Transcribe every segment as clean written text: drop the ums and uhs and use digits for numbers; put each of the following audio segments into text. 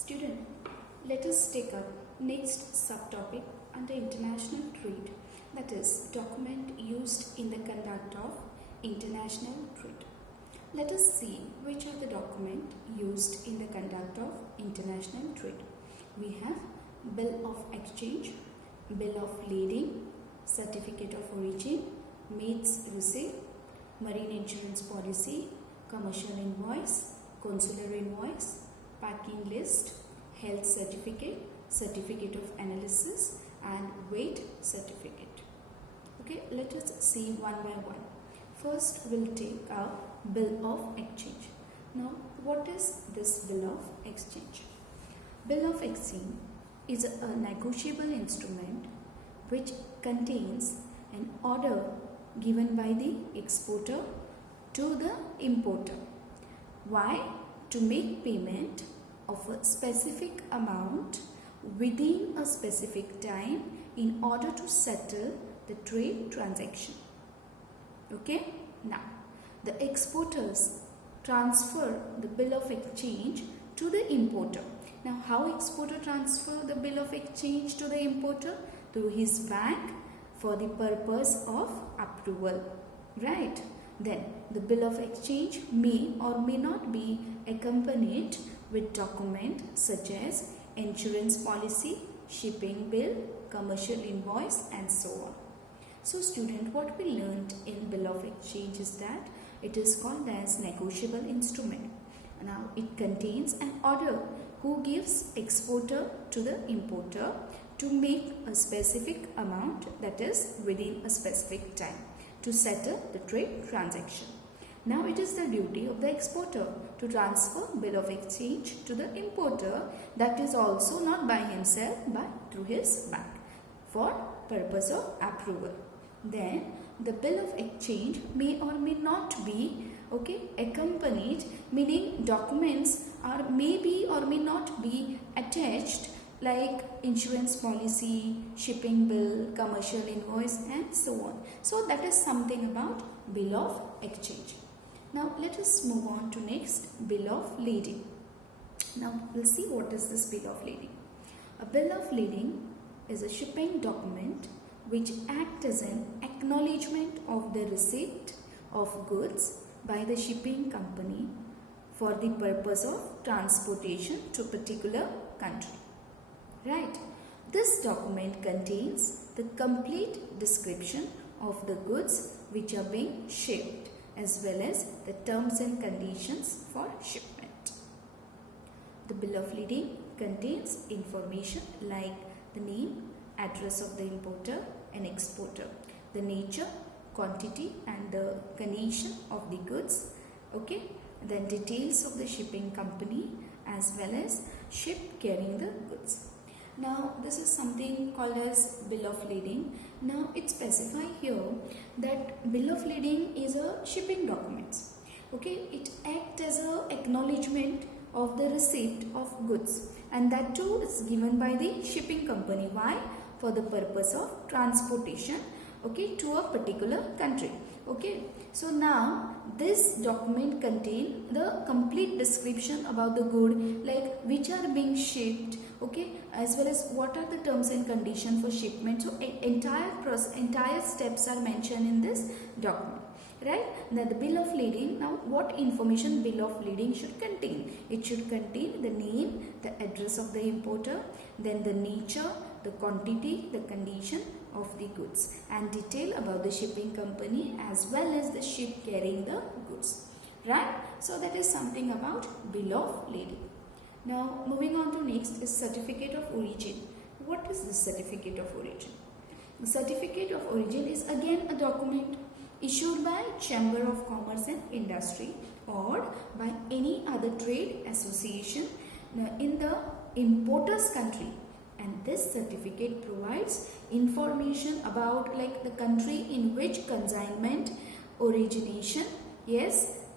Student, let us take up next subtopic under international trade, that is document used in the conduct of international trade. Let us see which are the document used in the conduct of international trade. We have bill of exchange, bill of lading, certificate of origin, maid's receipt, marine insurance policy, commercial invoice, consular invoice, packing list, health certificate, certificate of analysis and weight certificate. Okay, let us see one by one. First we'll take our bill of exchange. Now what is this bill of exchange? Bill of exchange is a negotiable instrument which contains an order given by the exporter to the importer. Why? To make payment of a specific amount within a specific time in order to settle the trade transaction. Okay? Now, the exporters transfer the bill of exchange to the importer. Now, how exporter transfer the bill of exchange to the importer? Through his bank for the purpose of approval. Right? Then, the bill of exchange may or may not be accompanied with document such as insurance policy, shipping bill, commercial invoice and so on. So student, what we learned in bill of exchange is that it is called as negotiable instrument. Now it contains an order who gives exporter to the importer to make a specific amount, that is within a specific time, to settle the trade transaction. Now it is the duty of the exporter to transfer bill of exchange to the importer, that is also not by himself but through his bank for purpose of approval. Then the bill of exchange may or may not be accompanied, meaning documents are may be or may not be attached like insurance policy, shipping bill, commercial invoice and so on. So that is something about bill of exchange. Now let us move on to next, bill of lading. Now we'll see what is this bill of lading. A bill of lading is a shipping document which acts as an acknowledgement of the receipt of goods by the shipping company for the purpose of transportation to a particular country. Right? This document contains the complete description of the goods which are being shipped as well as the terms and conditions for shipment. The bill of lading contains information like the name, address of the importer and exporter, the nature, quantity and the condition of the goods, then details of the shipping company as well as ship carrying the goods. Now this is something called as bill of lading. Now it specifies here that bill of lading is a shipping document. It acts as a acknowledgement of the receipt of goods, and that too is given by the shipping company. Why? For the purpose of transportation to a particular country. So now this document contains the complete description about the good, like which are being shipped, as well as what are the terms and conditions for shipment. So entire steps are mentioned in this document. Right? Now the bill of lading, now what information bill of lading should contain? It should contain the name, the address of the importer, then the nature, the quantity, the condition of the goods and detail about the shipping company as well as the ship carrying the goods. Right? So that is something about bill of lading. Now moving on to next is certificate of origin. What is the certificate of origin? The certificate of origin is again a document issued by Chamber of Commerce and Industry or by any other trade association in the importer's country, and this certificate provides information about like the country in which consignment origination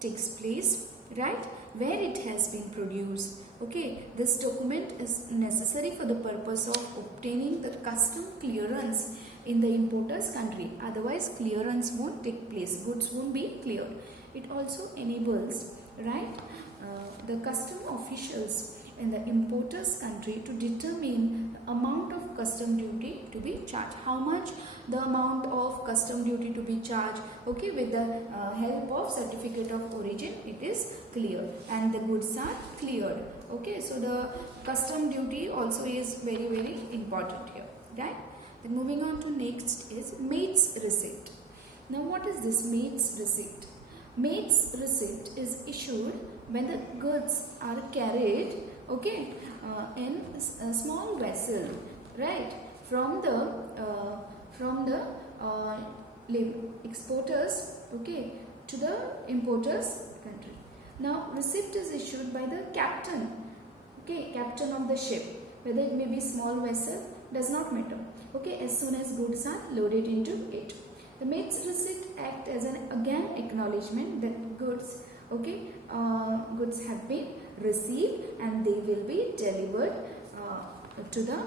takes place, right, where it has been produced. This document is necessary for the purpose of obtaining the custom clearance in the importer's country, otherwise clearance won't take place, goods won't be cleared. It also enables, right, the custom officials in the importer's country to determine the amount of custom duty to be charged. How much the amount of custom duty to be charged, okay, with the help of certificate of origin, it is clear and the goods are cleared. Okay, so the custom duty also is very, very important here, right? Then moving on to next is mate's receipt. Now what is this mate's receipt? Mate's receipt is issued when the goods are carried, okay, in a small vessel, right, from the exporters, okay, to the importers country. Now receipt is issued by the captain, okay, captain of the ship, whether it may be small vessel, does not matter, okay, as soon as goods are loaded into it. The mate's receipt act as an again acknowledgement that goods, okay, goods have been received and they will be delivered to the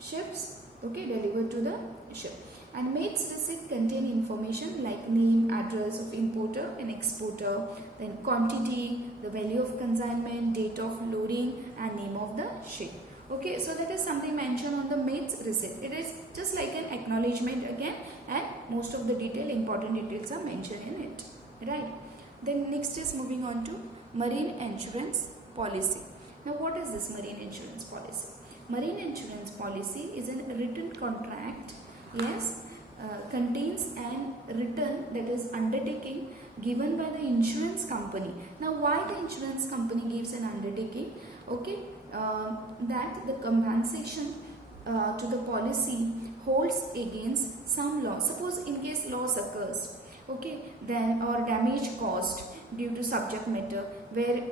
ships, okay, delivered to the ship. And mate's receipt contain information like name, address of importer and exporter, then quantity, the value of consignment, date of loading and name of the ship. Okay, so that is something mentioned on the mate's receipt. It is just like an acknowledgement again, and most of the important details are mentioned in it, right? Then next is moving on to marine insurance policy. Now what is this marine insurance policy? Marine insurance policy is a written contract, yes, contains an written, that is undertaking, given by the insurance company. Now why the insurance company gives an undertaking? Okay, that the compensation to the policy holds against some loss. Suppose in case loss occurs, okay, then or damage caused due to subject matter where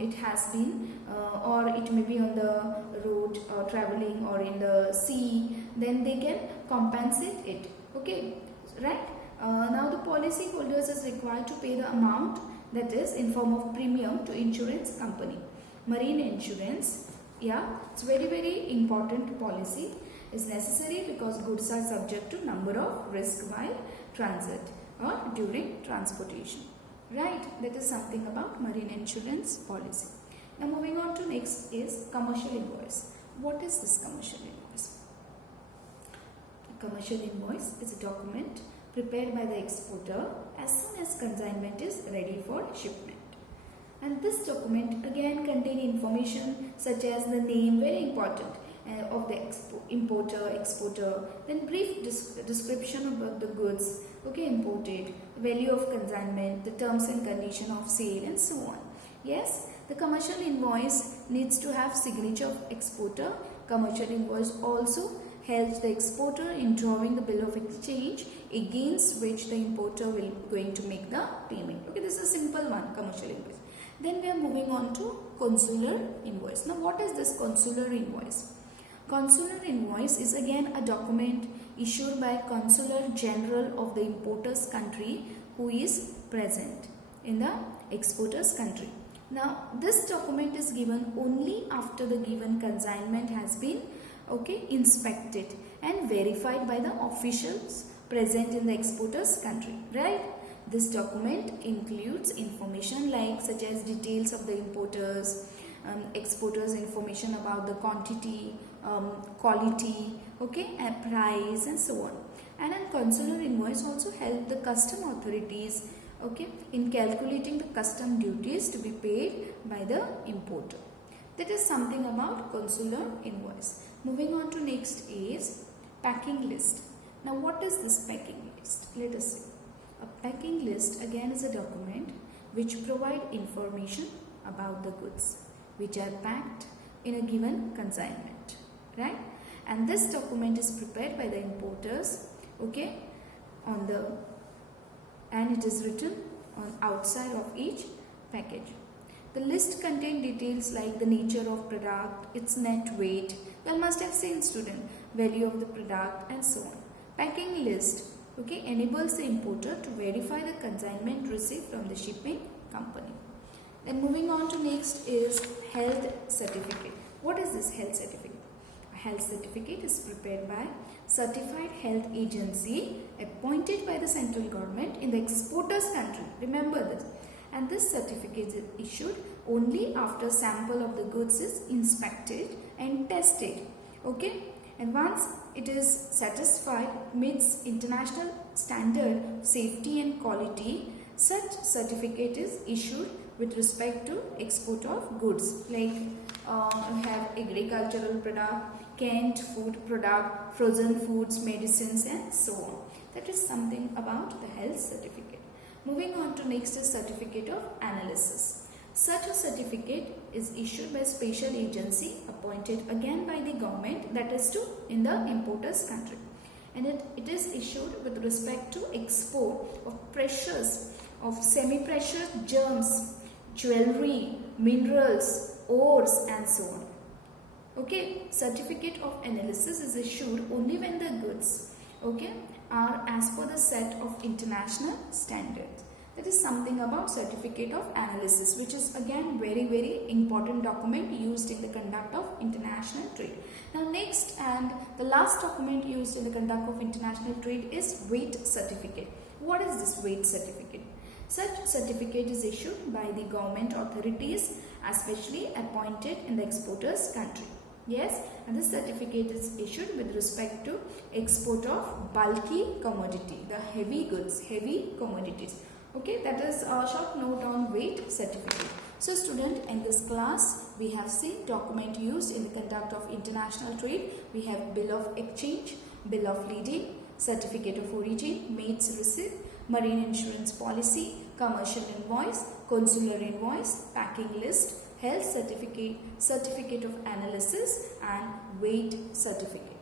it has been or it may be on the road or traveling or in the sea, then they can compensate it, okay, right? Now the policy holders is required to pay the amount, that is in form of premium, to insurance company. Marine insurance, yeah, it's very, very important policy, is necessary because goods are subject to number of risk while transit or during transportation, right? That is something about marine insurance policy. Now moving on to next is commercial invoice. What is this commercial invoice? A commercial invoice is a document prepared by the exporter as soon as consignment is ready for shipment. And this document again contain information such as the name, very important, of the importer, exporter, then brief description about the goods, okay, imported, value of consignment, the terms and condition of sale and so on. Yes, the commercial invoice needs to have signature of exporter. Commercial invoice also helps the exporter in drawing the bill of exchange against which the importer will going to make the payment. Okay, this is a simple one, commercial invoice. Then we are moving on to consular invoice. Now what is this consular invoice? Consular invoice is again a document issued by Consular General of the importer's country who is present in the exporter's country. Now this document is given only after the given consignment has been, okay, inspected and verified by the officials present in the exporter's country, right? This document includes information like such as details of the importers, exporters information about the quantity, quality, okay, and price and so on. And a consular invoice also help the custom authorities, okay, in calculating the custom duties to be paid by the importer. That is something about consular invoice. Moving on to next is packing list. Now what is this packing list? Let us see. A packing list again is a document which provide information about the goods which are packed in a given consignment, right? And this document is prepared by the importers, okay, and it is written on outside of each package. The list contains details like the nature of product, its net weight, well, must have seen student, value of the product and so on. Packing list, okay, enables the importer to verify the consignment received from the shipping company. Then moving on to next is health certificate. What is this health certificate? A health certificate is prepared by certified health agency appointed by the central government in the exporter's country. Remember this. and this certificate is issued only after sample of the goods is inspected and tested. Okay, and once it is satisfied meets international standard safety and quality, such certificate is issued with respect to export of goods like we have agricultural product, canned food product, frozen foods, medicines and so on. That is something about the health certificate. Moving on to next is certificate of analysis. Such a certificate is issued by a special agency appointed again by the government, that is to in the importer's country, and it is issued with respect to export of precious, of semi-precious gems, jewelry, minerals, ores and so on. Okay, certificate of analysis is issued only when the goods, okay, are as per the set of international standards. That is something about certificate of analysis, which is again very important document used in the conduct of international trade. Now next and the last document used in the conduct of international trade is weight certificate. What is this weight certificate? Such certificate is issued by the government authorities especially appointed in the exporter's country. Yes, and this certificate is issued with respect to export of bulky commodity, the heavy goods, heavy commodities. Okay, that is a short note on weight certificate. So student, in this class we have seen document used in the conduct of international trade. We have bill of exchange, bill of lading, certificate of origin, maid's receipt, marine insurance policy, commercial invoice, consular invoice, packing list, health certificate, certificate of analysis and weight certificate.